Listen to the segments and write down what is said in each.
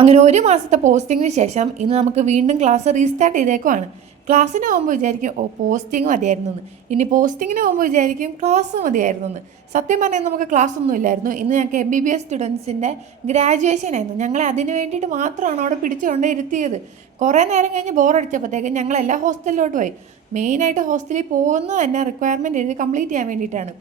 അങ്ങനെ ഒരു മാസത്തെ പോസ്റ്റിങ്ങിന് ശേഷം ഇന്ന് നമുക്ക് വീണ്ടും ക്ലാസ് റീസ്റ്റാർട്ട് ചെയ്തേക്കുവാണ്. ക്ലാസ്സിന് പോകുമ്പോൾ വിചാരിക്കും പോസ്റ്റിംഗ് മതിയായിരുന്നു എന്ന്. ഇനി പോസ്റ്റിങ്ങിന് പോകുമ്പോൾ വിചാരിക്കും ക്ലാസ് മതിയായിരുന്നു എന്ന്. സത്യം പറഞ്ഞാൽ നമുക്ക് ക്ലാസ് ഒന്നും ഇല്ലായിരുന്നു. ഇന്ന് ഞങ്ങൾക്ക് MBBS സ്റ്റുഡൻസിൻ്റെ ഗ്രാജുവേഷൻ ആയിരുന്നു. ഞങ്ങളെ അതിന് വേണ്ടിയിട്ട് മാത്രമാണ് അവിടെ പിടിച്ചുകൊണ്ട് ഇരുത്തിയത്. കുറേ നേരം കഴിഞ്ഞ് ബോറടിച്ചപ്പോഴത്തേക്കും ഞങ്ങളെല്ലാം ഹോസ്റ്റലിലോട്ട് പോയി. മെയിനായിട്ട് ഹോസ്റ്റലിൽ പോകുന്നത് തന്നെ റിക്വയർമെൻറ്റ് എഴുതി കംപ്ലീറ്റ് ചെയ്യാൻ വേണ്ടിയിട്ടാണ്.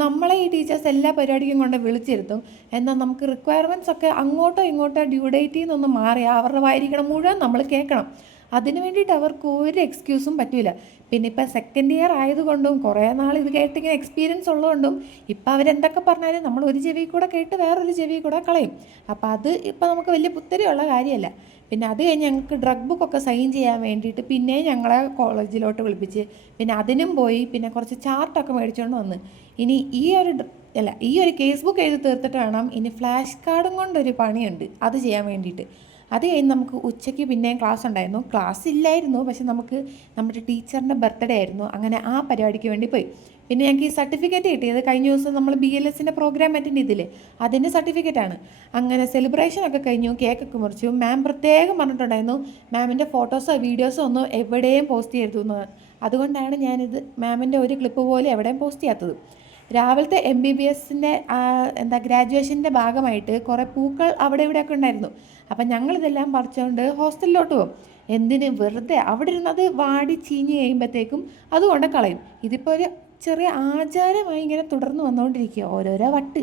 നമ്മളെ ഈ ടീച്ചേഴ്സ് എല്ലാ പരിപാടിക്കും കൊണ്ട് വിളിച്ചിരുത്തും. എന്നാൽ നമുക്ക് റിക്വയർമെൻറ്റ്സ് ഒക്കെ അങ്ങോട്ടോ ഇങ്ങോട്ടോ ഡ്യൂ ഡേറ്റിൽ നിന്നൊന്ന് മാറി അവരുടെ വായിരിക്കണം മുഴുവൻ നമ്മൾ കേൾക്കണം. അതിന് വേണ്ടിയിട്ട് അവർക്ക് ഒരു എക്സ്ക്യൂസും പറ്റില്ല. പിന്നെ ഇപ്പം സെക്കൻഡ് ഇയർ ആയതുകൊണ്ടും കുറേ നാൾ ഇത് കേട്ടിങ്ങനെ എക്സ്പീരിയൻസ് ഉള്ളതുകൊണ്ടും ഇപ്പം അവരെന്തൊക്കെ പറഞ്ഞാലും നമ്മൾ ഒരു ചെവി കൂടെ കേട്ട് വേറൊരു ചെവി കൂടെ കളയും. അപ്പോൾ അത് ഇപ്പം നമുക്ക് വലിയ പുത്തരിയുള്ള കാര്യമല്ല. പിന്നെ അത് കഴിഞ്ഞ് ഞങ്ങൾക്ക് ഡ്രഗ് ബുക്കൊക്കെ സൈൻ ചെയ്യാൻ വേണ്ടിയിട്ട് പിന്നെ ഞങ്ങളെ കോളേജിലോട്ട് വിളിപ്പിച്ച് പിന്നെ അതിനും പോയി. പിന്നെ കുറച്ച് ചാർട്ടൊക്കെ മേടിച്ചുകൊണ്ട് വന്ന് ഇനി ഈ ഒരു കേസ് ബുക്ക് എഴുതി തീർത്തിട്ട് വേണം ഇനി ഫ്ലാഷ് കാർഡും കൊണ്ടൊരു പണിയുണ്ട് അത് ചെയ്യാൻ വേണ്ടിയിട്ട്. അത് കഴിഞ്ഞ് നമുക്ക് ഉച്ചയ്ക്ക് പിന്നെയും ക്ലാസ് ഉണ്ടായിരുന്നു. ക്ലാസ് ഇല്ലായിരുന്നു, പക്ഷെ നമുക്ക് നമ്മുടെ ടീച്ചറിൻ്റെ ബർത്ത്ഡേ ആയിരുന്നു. അങ്ങനെ ആ പരിപാടിക്ക് വേണ്ടി പോയി. പിന്നെ ഞങ്ങൾക്ക് ഈ സർട്ടിഫിക്കറ്റ് കിട്ടിയത് കഴിഞ്ഞ ദിവസം നമ്മൾ BLSൻ്റെ പ്രോഗ്രാം അറ്റൻഡ് ചെയ്തില്ലേ, അതിൻ്റെ സർട്ടിഫിക്കറ്റാണ്. അങ്ങനെ സെലിബ്രേഷനൊക്കെ കഴിഞ്ഞു, കേക്കൊക്കെ മുറിച്ചു. മാം പ്രത്യേകം പറഞ്ഞിട്ടുണ്ടായിരുന്നു മാമിൻ്റെ ഫോട്ടോസോ വീഡിയോസോ ഒന്നും എവിടെയും പോസ്റ്റ് ചെയ്യരുത് എന്ന്. അതുകൊണ്ടാണ് ഞാനിത് മാമിൻ്റെ ഒരു ക്ലിപ്പ് പോലും എവിടെയും പോസ്റ്റ് ചെയ്യാത്തത്. രാവിലത്തെ MBBSൻ്റെ ഗ്രാജുവേഷൻ്റെ ഭാഗമായിട്ട് കുറേ പൂക്കൾ അവിടെ ഇവിടെയൊക്കെ ഉണ്ടായിരുന്നു. അപ്പം ഞങ്ങളിതെല്ലാം പറിച്ചുകൊണ്ട് ഹോസ്റ്റലിലോട്ട് പോകും. എന്തിന് വെറുതെ അവിടെ ഇരുന്നത് വാടി ചീഞ്ഞ് കഴിയുമ്പോഴത്തേക്കും അതുകൊണ്ട് കളയും. ഇതിപ്പോൾ ഒരു ചെറിയ ആചാരമായി ഇങ്ങനെ തുടർന്ന് വന്നുകൊണ്ടിരിക്കുക ഓരോരോ വട്ട്.